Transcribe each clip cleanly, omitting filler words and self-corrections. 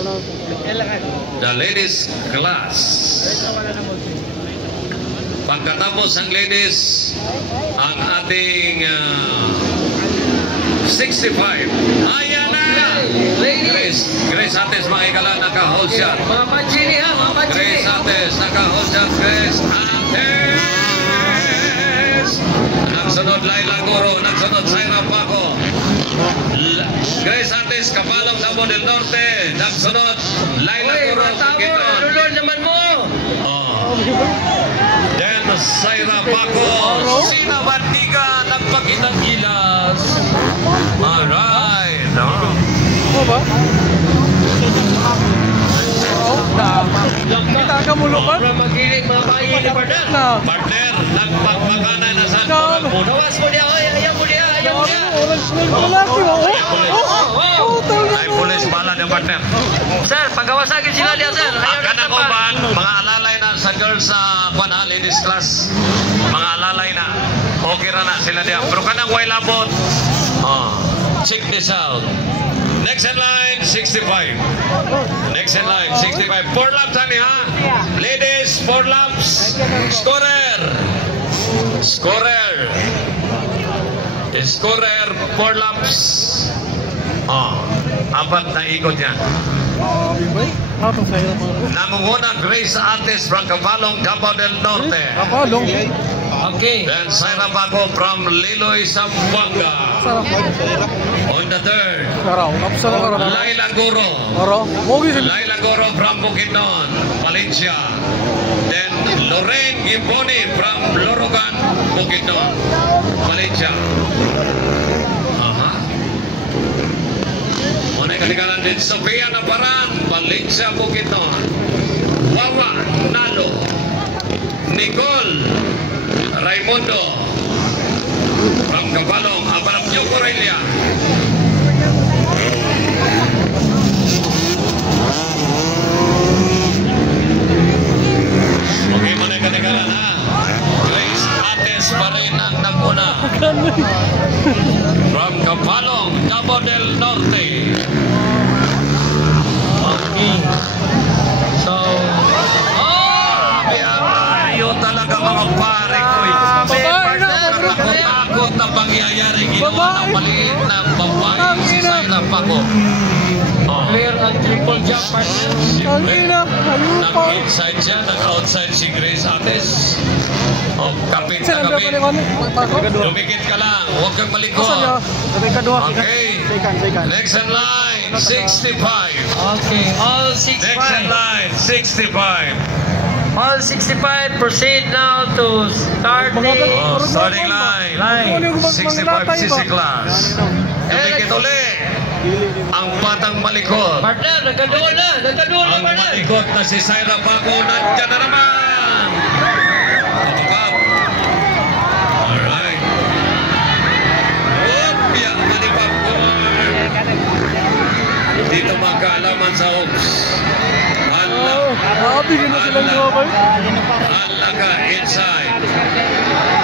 The ladies class. Pagkatapos ang ladies, ang ating 65. Ayan na! Grace Ates, makikala naka-hold siya. Mga panchini ha, mga panchini. Grace Ates, naka-hold siya. Grace Ates! Nagsunod Laila Guro, nagsunod Saira Paco. Grace Ates, Kapalong Davao del Norte. Nagsunod Laila Guro. Nalulod naman mo. Then Saira Paco. Sina Bandiga, nagpakitang gilas. Alright. Ba? Kita ka mulo pa? Magiling mga bayi ni partner. Partner, nagpagmakanan na sa Gawas mo niya, ayaw mo niya, ayaw mo niya. Ay, pulis bala ng partner. Sir, paggawas agad sila niya, sir. Ayaw Agad na ako ba, mga alalay na sa girls sa ladies class. Mga alalay na. Okay na sila niya. Pero kanang way labot. Check this out. Next in line, 65. Next in line, 65. 4 laps ani ha. Ladies, 4 laps. Scorer. Scorer. Scorer, 4 laps. Apat na ikot yan. Nangunguna Grace Ates from Kapalong, Davao del Norte. Kapalong? Okay. Then Saira Paco from Liloy, Zamboanga. On the third, Laila Guro. Laila Guro from Bukidnon, Valencia. Then Lorraine Gimboni from Lorogan, Bukidnon, Valencia. Muna kanikalan din Sofia Naparan, Valencia, Bukidnon. Wawa Nalo, Nicole Raimundo from Kapalong, Abaram New Corelia. Okay, muna kanikalan ha. Grace Ates pa rin ang naguna. From Kapalong, Davao del Norte. Okay. So, ayaw talaga mga pare ko. Nakatakot na pangyayari ginawa na maliit na babae si Saira Paco. clear ang triple jump partner. Nag-inside siya, nag-outside si Grace Ates. Kapit na kapit. Lumikit ka lang, huwag kang malikot. Okay, next in line, 65. Okay, all 65. Next in line, 65. All 65 proceed now to starting. Starting line. 65 CC class. Lumikit ulit. Ang batang malikot. Partner, nagkadoon na. Nagkadoon na, Ang partner. malikot na si Saira Paco, nandiyan na naman. Kapakap. Alright. Opya, manipapor. Dito magkaalaman sa Ops. Hala ka, inside.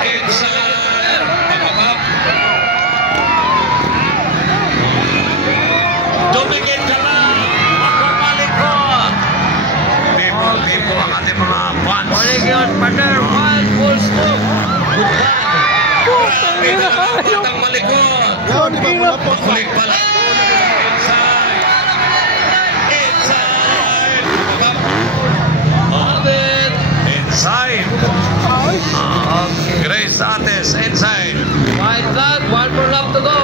Inside. Kapakap. Dumikit ka lang. Huwag kang malikot. Pipo ang ating mga fans. Morning yun, partner. One full stroke. Goodbye. Grabe na ang batang malikot. Makulit pala. Inside. Inside. Abit. Inside. Grace Ates, inside. White flag, one more lap to go.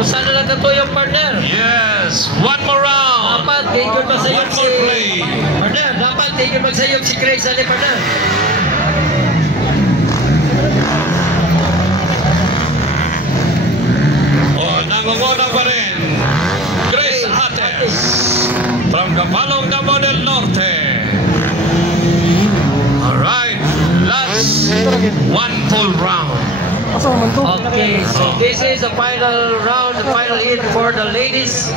Usan na lang ito yung partner. Yes, one more round. Dapat, tigil magsayog One more play. Partner, dapat tigil magsayog si Grace Ali, partner. Nangunguna pa rin. Grace Ates from Kapalong, Davao del Norte. Alright, last one full round. Okay, so this is the final round, the final hit for the ladies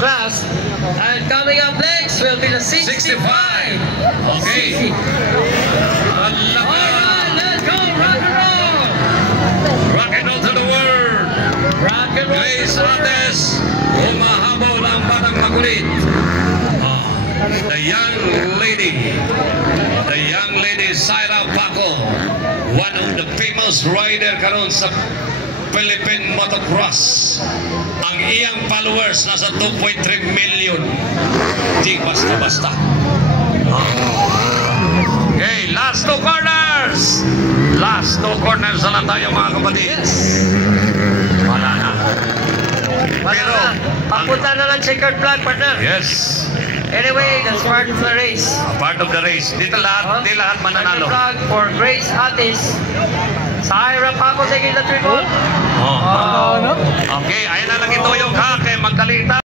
class. And coming up next will be the 65. 65. Okay. Alright, let's go, rock and roll. Rock and roll to the world. Rock and roll. Grace Ates, umahabol ang batang makulit. the young lady Syra Paco, one of the famous rider karon sa Philippine Motocross. Ang iyang followers nasa 2.3 million. Di basta-basta. Okay, last two corners. Last two corners na lang tayo mga kapatid. Wala na. Pero, papunta na lang checkered flag, partner. yes. Anyway, that's part of the race. Part of the race. Dito lahat, di lahat mananalo. Checkered flag for Grace Atis. Syra Paco, sige na tribute. Oh. Ano? Okay, ayun na lang ito yung ka kay Magdalita.